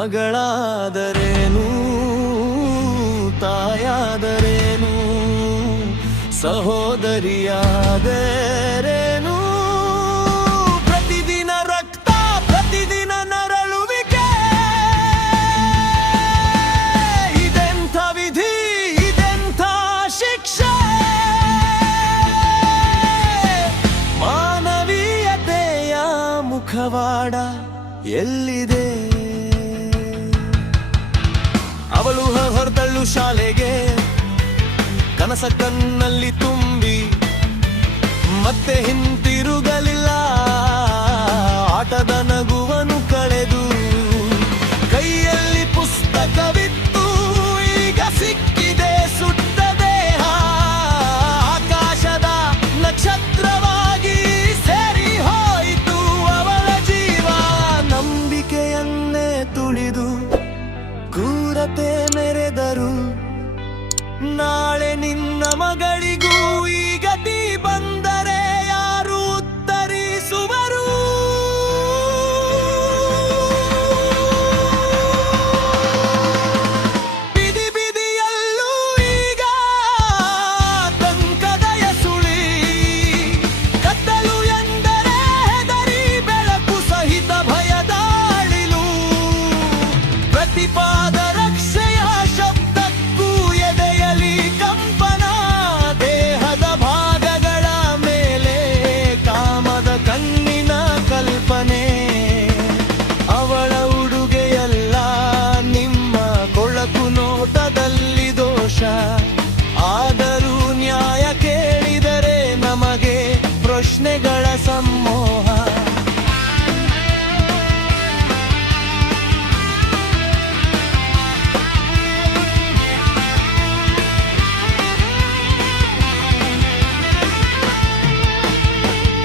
ಮಗಳಾದರೇನು ತಾಯಾದರೇನು ಸಹೋದರಿಯಾದರೇನು ಪ್ರತಿದಿನ ರಕ್ತ ಪ್ರತಿದಿನ ನರಳುವಿಕೆ ಇದೆಂಥ ವಿಧಿ ಇದೆಂಥ ಶಿಕ್ಷೆ ಮಾನವೀಯತೆಯ ಮುಖವಾಡ ಎಲ್ಲಿದೆ ಅವಳು ಹೊರದಳ್ಳು ಶಾಲೆಗೆ ಕನಸ ಕಣ್ಣಲ್ಲಿ ತುಂಬಿ ಮತ್ತೆ ಹಿಂತಿರುಗಲಿಲ್ಲ ಆಟದ ನಗುವನ್ನು ಕಳೆದು ಕೈಯಲ್ಲಿ ಪುಸ್ತಕವಿತ್ತು ಈಗ ಸಿಕ್ಕಿದೆ ಸುಟ್ಟ ದೇಹ ಆಕಾಶದ ನಕ್ಷತ್ರವಾಗಿ ಸೇರಿ ಹೋಯಿತು ಅವಳ ಜೀವ ನಂಬಿಕೆಯನ್ನೇ ತುಳಿದು ಕ್ರೂರತೆ ಮೆರೆದರು ನಾಳೆ ನಿನ್ನ ಮಗಳಿಗೂ ಈ ಗತಿ ಬಂದರೆ ಯಾರು ಉತ್ತರಿಸುವರು ಬಿದಿ ಬಿದಿಯಲ್ಲೂ ಈಗ ತಂಕದಯ ಸುಳಿ ಕತ್ತಲು ಎಂದರೆ ಹೆದರಿ ಬೆಳಕು ಸಹಿತ ಭಯದಾಳಿಲು ಪ್ರತಿಪಾದ ರಕ್ಷೆಯ ಶಬ್ದಕ್ಕೂ ಎದೆಯಲಿ ಕಂಪನ ದೇಹದ ಭಾಗಗಳ ಮೇಲೆ ಕಾಮದ ಕಣ್ಣಿನ ಕಲ್ಪನೆ ಅವಳ ಉಡುಗೆಯಲ್ಲ ನಿಮ್ಮ ಕೊಳಕು ನೋಟದಲ್ಲಿ ದೋಷ ಆದರೂ ನ್ಯಾಯ ಕೇಳಿದರೆ ನಮಗೆ ಪ್ರಶ್ನೆಗಳ ಸಮೂಹ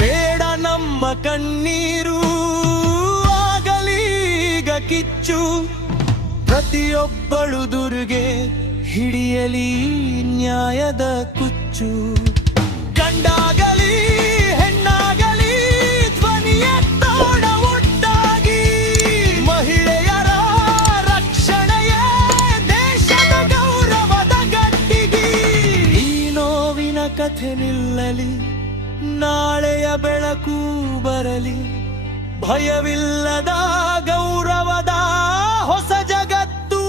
ಬೇಡ ನಮ್ಮ ಕಣ್ಣೀರು ಆಗಲೀಗ ಕಿಚ್ಚು ಪ್ರತಿಯೊಬ್ಬಳು ದುರ್ಗೆ ಹಿಡಿಯಲಿ ನ್ಯಾಯದ ಕುಚ್ಚು ಗಂಡಾಗಲಿ ಹೆಣ್ಣಾಗಲಿ ಧ್ವನಿ ಎತ್ತೋಣ ಒಟ್ಟಾಗಿ ಮಹಿಳೆಯರ ರಕ್ಷಣೆಯೇ ದೇಶದ ಗೌರವದ ಗಟ್ಟಿಗೆ ಈ ನೋವಿನ ಕಥೆ ನಿಲ್ಲಲಿ ನಾಳೆಯ ಬೆಳಕು ಬರಲಿ ಭಯವಿಲ್ಲದ ಗೌರವದ ಹೊಸ ಜಗತ್ತು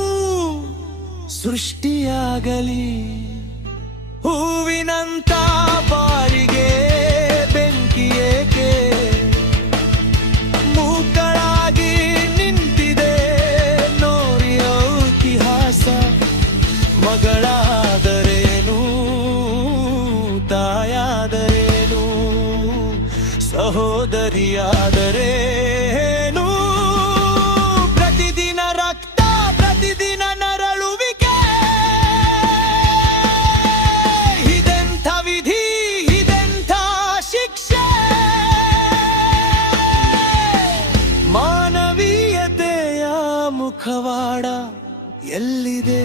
ಸೃಷ್ಟಿಯಾಗಲಿ ಹೂವಿನಂತ ಬಾರಿಗೆ ಬೆಂಕಿ ಏಕೆ ಮೂಕಳಾಗಿ ನಿಂತಿದೆ ನೋರಿಯ ಇತಿಹಾಸ ಮಗಳಾದರೇನು ತಾಯಾದರೇನು ಸಹೋದರಿಯಾದರೇನು ಪ್ರತಿದಿನ ರಕ್ತ ಪ್ರತಿದಿನ ನರಳುವಿಕೆ ಇದೆಂಥ ವಿಧಿ ಇದೆಂಥ ಶಿಕ್ಷೆ ಮಾನವೀಯತೆಯ ಮುಖವಾಡ ಎಲ್ಲಿದೆ